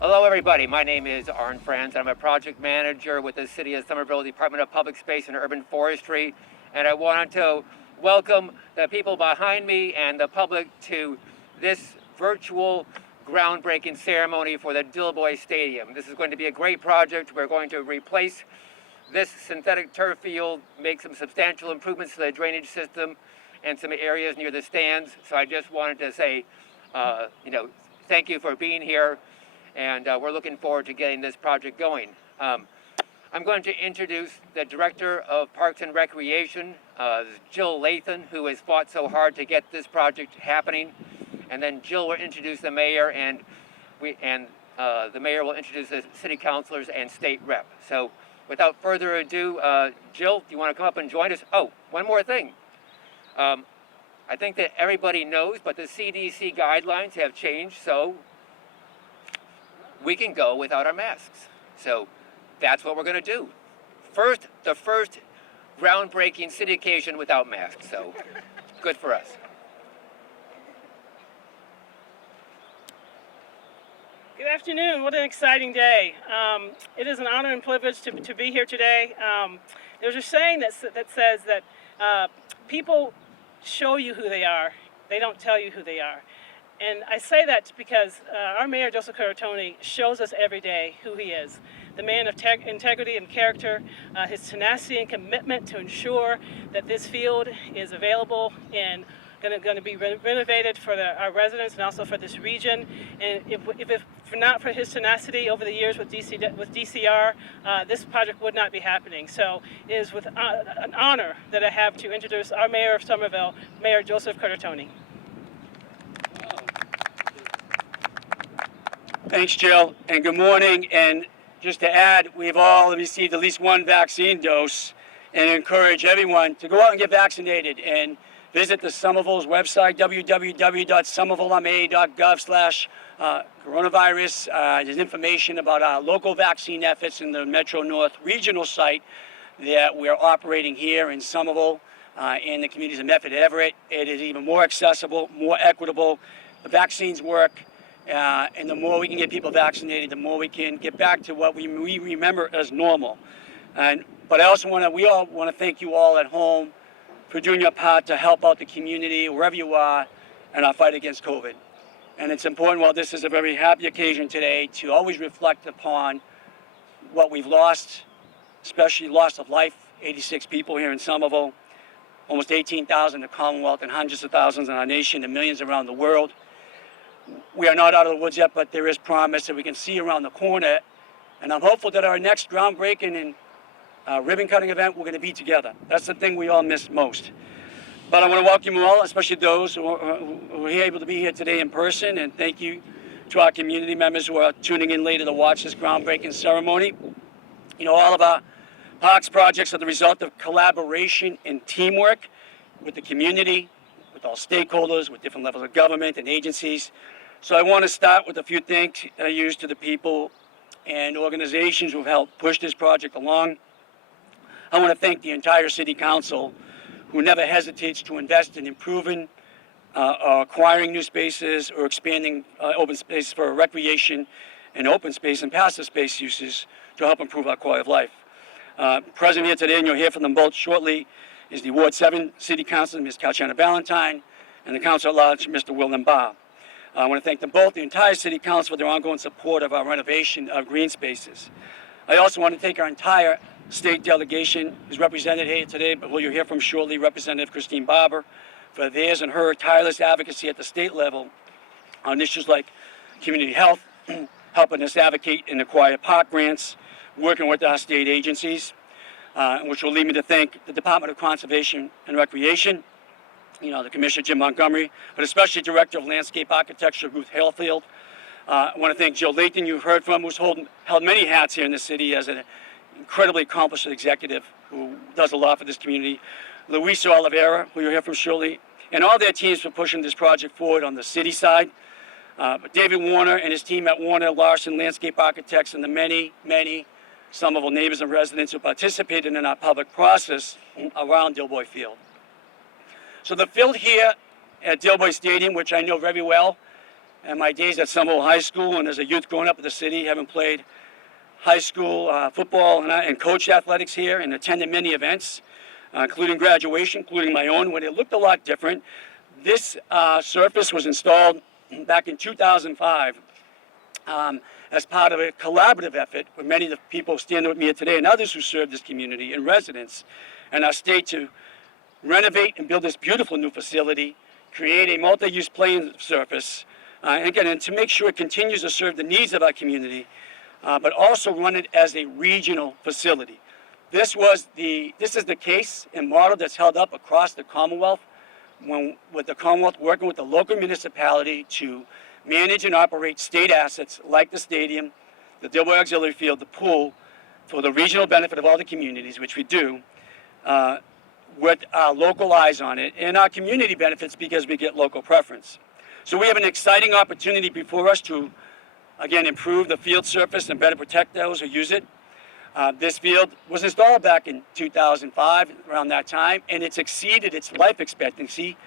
Hello everybody, my name is Franzen. I'm a project manager with the City of Somerville Department of Public Space and Urban Forestry, and I wanted to welcome the people behind me and the public to this virtual groundbreaking ceremony for the Dilboy Stadium. This is going to be a great project. We're going to replace this synthetic turf field, make some substantial improvements to the drainage system and some areas near the stands. So I just wanted to say, thank you for being here. And we're looking forward to getting this project going. I'm going to introduce the Director of Parks and Recreation, Jill Lathan, who has fought so hard to get this project happening. And then Jill will introduce the mayor, and the mayor will introduce the city councilors and state rep. So without further ado, Jill, do you want to come up and join us? Oh, one more thing. I think that everybody knows, but the CDC guidelines have changed, so we can go without our masks. So that's what we're going to do. The first groundbreaking city occasion without masks. So good for us. Good afternoon. What an exciting day. It is an honor and privilege to be here today. There's a saying that says that people show you who they are. They don't tell you who they are. And I say that because our mayor, Joseph Curtatone, shows us every day who he is. The man of integrity and character, his tenacity and commitment to ensure that this field is available and going to be renovated for our residents and also for this region. And if not for his tenacity over the years with DCR, this project would not be happening. So it is with an honor that I have to introduce our mayor of Somerville, Mayor Joseph Curtatone. Thanks, Jill, and good morning. And just to add, we've all received at least one vaccine dose, and encourage everyone to go out and get vaccinated and visit the Somerville's website, www.somervillema.gov/coronavirus. There's information about our local vaccine efforts in the Metro North regional site that we're operating here in Somerville and the communities of Medford and Everett. It is even more accessible, more equitable. The vaccines work. And the more we can get people vaccinated, the more we can get back to what we remember as normal. But I also we all want to thank you all at home for doing your part to help out the community, wherever you are, in our fight against COVID. And it's important, while this is a very happy occasion today, to always reflect upon what we've lost, especially loss of life, 86 people here in Somerville, almost 18,000 in the Commonwealth, and hundreds of thousands in our nation, and millions around the world. We are not out of the woods yet, but there is promise that we can see around the corner. And I'm hopeful that our next groundbreaking and ribbon cutting event, we're going to be together. That's the thing we all miss most. But I want to welcome you all, especially those who are able to be here today in person. And thank you to our community members who are tuning in later to watch this groundbreaking ceremony. You know, all of our parks projects are the result of collaboration and teamwork with the community, with all stakeholders, with different levels of government and agencies. So I want to start with a few thank yous to the people and organizations who have helped push this project along. I want to thank the entire City Council, who never hesitates to invest in improving or acquiring new spaces or expanding open space for recreation and open space and passive space uses to help improve our quality of life. Present here today, and you'll hear from them both shortly, is the Ward 7 City Councilor, Ms. Katjana Ballantyne, and the Councilor at Large, Mr. Mbah. I want to thank them both, the entire City Council, for their ongoing support of our renovation of green spaces. I also want to thank our entire state delegation who's represented here today, but who you'll hear from shortly, Representative Christine Barber, for theirs and her tireless advocacy at the state level on issues like community health, helping us advocate and acquire park grants, working with our state agencies, which will lead me to thank the Department of Conservation and Recreation, the Commissioner, Jim Montgomery, but especially Director of Landscape Architecture, Ruth Halefield. I want to thank Jill Lathan, you've heard from, who's held many hats here in the city as an incredibly accomplished executive who does a lot for this community. Luisa, Oliveira, who you'll hear from shortly, and all their teams for pushing this project forward on the city side. But David Warner and his team at Warner Larson Landscape Architects, and the many, many Somerville neighbors and residents who participated in our public process around Dilboy Field. So the field here at Dilboy Stadium, which I know very well, and my days at Somerville High School and as a youth growing up in the city, having played high school football and coached athletics here and attended many events, including graduation, including my own, when it looked a lot different. This surface was installed back in 2005 as part of a collaborative effort with many of the people standing with me here today and others who serve this community and residents and our state to renovate and build this beautiful new facility, create a multi-use playing surface, and to make sure it continues to serve the needs of our community, but also run it as a regional facility. This is the case and model that's held up across the Commonwealth, with the Commonwealth working with the local municipality to manage and operate state assets like the stadium, the Dilboy Auxiliary Field, the pool, for the regional benefit of all the communities, which we do, with our local eyes on it, and our community benefits because we get local preference. So we have an exciting opportunity before us to, again, improve the field surface and better protect those who use it. This field was installed back in 2005, around that time, and it's exceeded its life expectancy.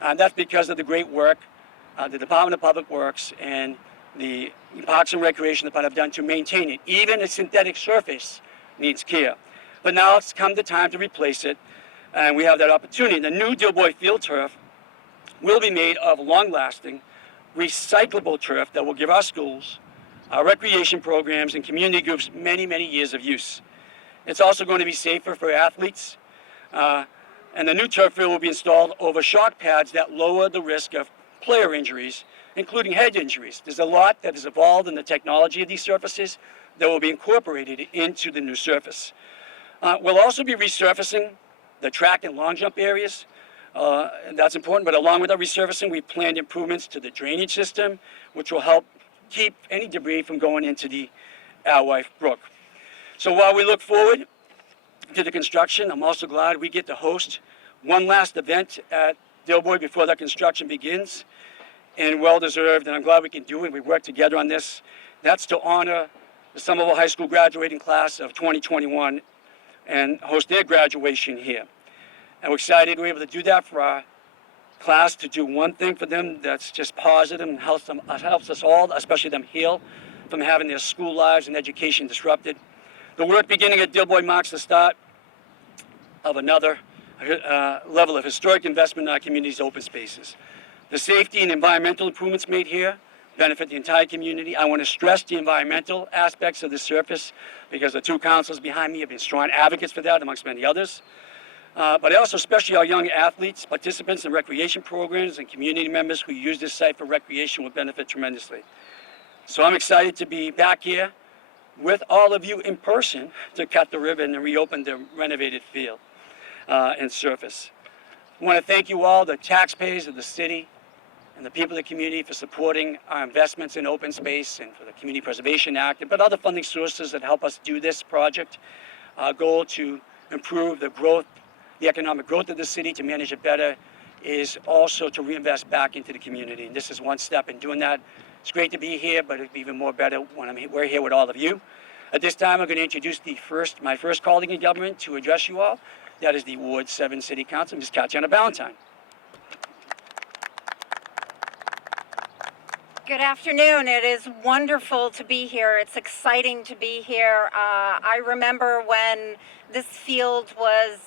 That's because of the great work the Department of Public Works and the Parks and Recreation Department have done to maintain it. Even a synthetic surface needs care. But now it's come the time to replace it, and we have that opportunity. The new Dilboy field turf will be made of long-lasting, recyclable turf that will give our schools, our recreation programs, and community groups many, many years of use. It's also going to be safer for athletes, and the new turf field will be installed over shock pads that lower the risk of player injuries, including head injuries. There's a lot that has evolved in the technology of these surfaces that will be incorporated into the new surface. We'll also be resurfacing the track and long jump areas. And that's important, but along with our resurfacing, we planned improvements to the drainage system, which will help keep any debris from going into the Alewife Brook. So while we look forward to the construction, I'm also glad we get to host one last event at Dilboy before that construction begins, and well-deserved, and I'm glad we can do it. We work together on this. That's to honor the Somerville High School graduating class of 2021 and host their graduation here. And we're excited we're able to do that for our class, to do one thing for them that's just positive and helps us all, especially them, heal from having their school lives and education disrupted. The work beginning at Dilboy marks the start of another level of historic investment in our community's open spaces. The safety and environmental improvements made here benefit the entire community. I want to stress the environmental aspects of the surface because the two councilors behind me have been strong advocates for that, amongst many others. But also especially our young athletes, participants in recreation programs, and community members who use this site for recreation will benefit tremendously. So I'm excited to be back here with all of you in person to cut the ribbon and reopen the renovated field and surface. I want to thank you all, the taxpayers of the city and the people of the community, for supporting our investments in open space and for the Community Preservation Act, but other funding sources that help us do this project. Our goal to improve the growth, the economic growth of the city, to manage it better, is also to reinvest back into the community. And this is one step in doing that. It's great to be here, but it'd be even more better when we're here with all of you. At this time, I'm going to introduce my first colleague in government to address you all. That is the Ward 7 City Council, Ms. Katjana Ballantyne. Good afternoon. It is wonderful to be here. It's exciting to be here. I remember when this field was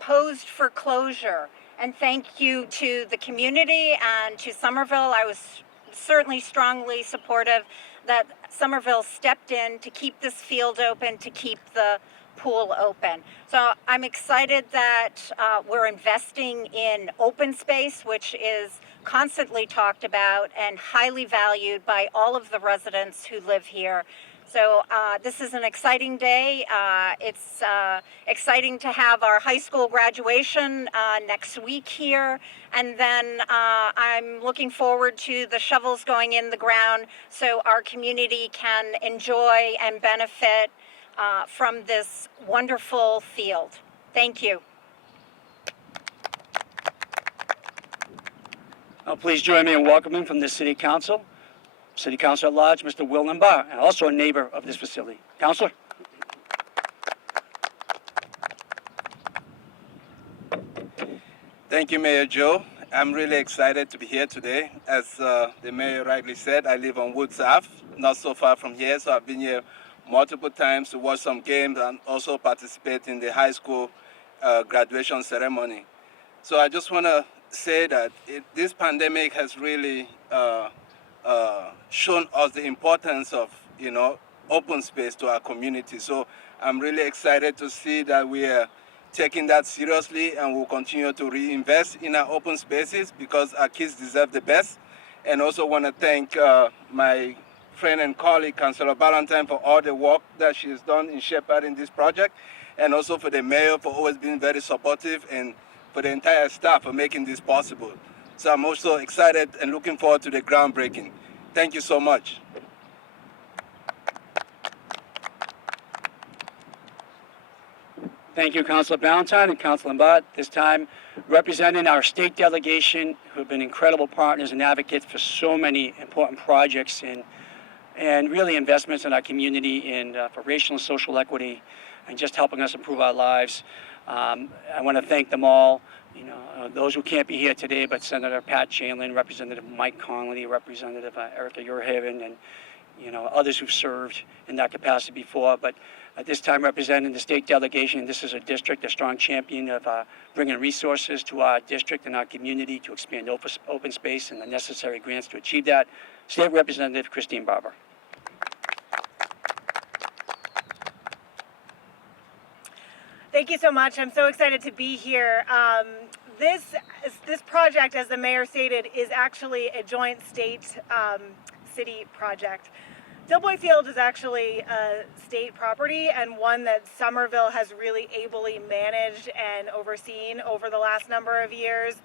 posed for closure. And thank you to the community and to Somerville. I was certainly strongly supportive that Somerville stepped in to keep this field open, to keep the pool open. So I'm excited that we're investing in open space, which is constantly talked about and highly valued by all of the residents who live here. So this is an exciting day. It's exciting to have our high school graduation next week here. And then I'm looking forward to the shovels going in the ground so our community can enjoy and benefit from this wonderful field. Thank you. Now, please join me in welcoming from the City Council, City Councilor at Large, Mr. Mbah, and also a neighbor of this facility. Councilor. Thank you, Mayor Joe, I'm really excited to be here today. As the mayor rightly said, I live on Woods Ave, not so far from here, so I've been here multiple times to watch some games and also participate in the high school graduation ceremony. So I just want to say that this pandemic has really shown us the importance of, open space to our community. So I'm really excited to see that we are taking that seriously and will continue to reinvest in our open spaces because our kids deserve the best. And also want to thank my friend and colleague, Councilor Ballantyne, for all the work that she's done in shepherding this project, and also for the mayor for always being very supportive, and for the entire staff for making this possible. So I'm also excited and looking forward to the groundbreaking. Thank you so much. Thank you, Councilor Ballantyne and Councilor Mbah. This time, representing our state delegation, who have been incredible partners and advocates for so many important projects and really investments in our community and for racial and social equity and just helping us improve our lives. I want to thank them all. Those who can't be here today, but Senator Pat Chandlin, Representative Mike Connolly, Representative Erica Urhaven, and others who've served in that capacity before. But at this time, representing the state delegation, this is a district, a strong champion of bringing resources to our district and our community to expand open space and the necessary grants to achieve that. State Representative Christine Barber. Thank you so much. I'm so excited to be here. This project, as the mayor stated, is actually a joint state-city project. Dilboy Field is actually a state property and one that Somerville has really ably managed and overseen over the last number of years.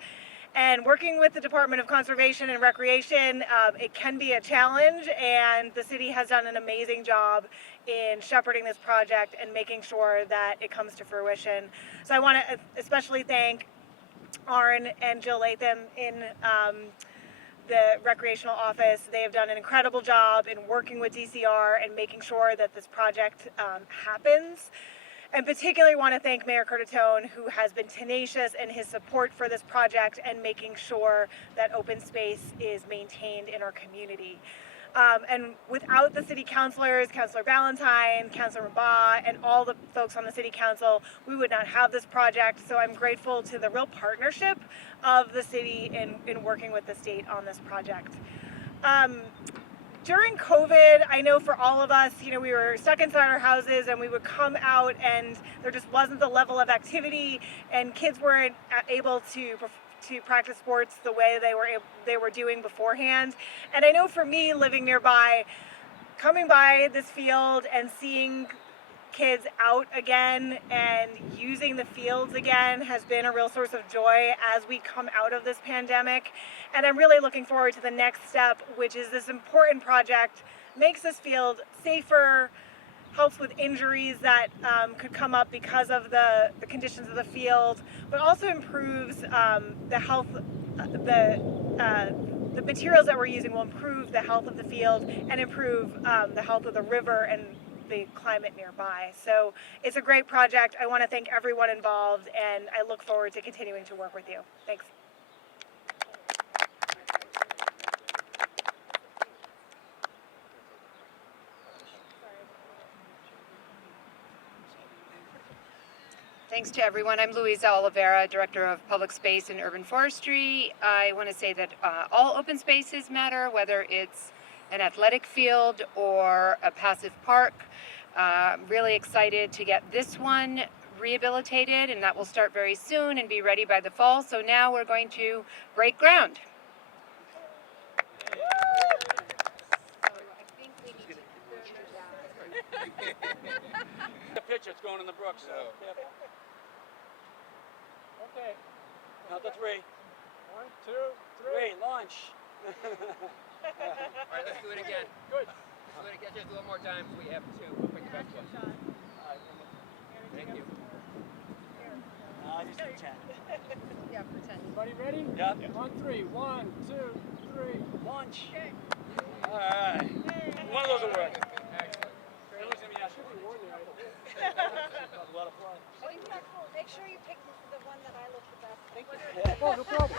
And working with the Department of Conservation and Recreation, it can be a challenge, and the city has done an amazing job in shepherding this project and making sure that it comes to fruition. So I want to especially thank Arn and Jill Latham in the recreational office. They have done an incredible job in working with DCR and making sure that this project happens. And particularly want to thank Mayor Curtatone, who has been tenacious in his support for this project and making sure that open space is maintained in our community. And without the city councilors, Councilor Ballantyne, Councilor Mbah, and all the folks on the city council, we would not have this project. So I'm grateful to the real partnership of the city in working with the state on this project. During COVID, I know for all of us, we were stuck inside our houses and we would come out and there just wasn't the level of activity and kids weren't able to practice sports the way they were doing beforehand. And I know for me, living nearby, coming by this field and seeing kids out again and using the fields again has been a real source of joy as we come out of this pandemic. And I'm really looking forward to the next step, which is this important project, makes this field safer, helps with injuries that could come up because of the conditions of the field, but also improves the health, the materials that we're using will improve the health of the field and improve the health of the river and the climate nearby. So it's a great project. I want to thank everyone involved, and I look forward to continuing to work with you. Thanks. Thanks to everyone. I'm Luisa, Oliveira, Director of Public Space and Urban Forestry. I want to say that all open spaces matter, whether it's an athletic field or a passive park. I'm really excited to get this one rehabilitated, and that will start very soon and be ready by the fall. So now we're going to break ground. The pitch, it's going in the brook, so careful. Okay. Count to three. 1, 2, 3. Launch. All right, let's do it again. Good. I'm going to get just a little more time if we have to. We'll pick the best one. Thank you. Just pretend. Yeah, pretend. Everybody ready? Yep. On 3. 1, 2, 3. Launch. Okay. All right. One of those will work. Excellent. A lot of fun. Make sure you pick the one that I look the best. Oh, no problem.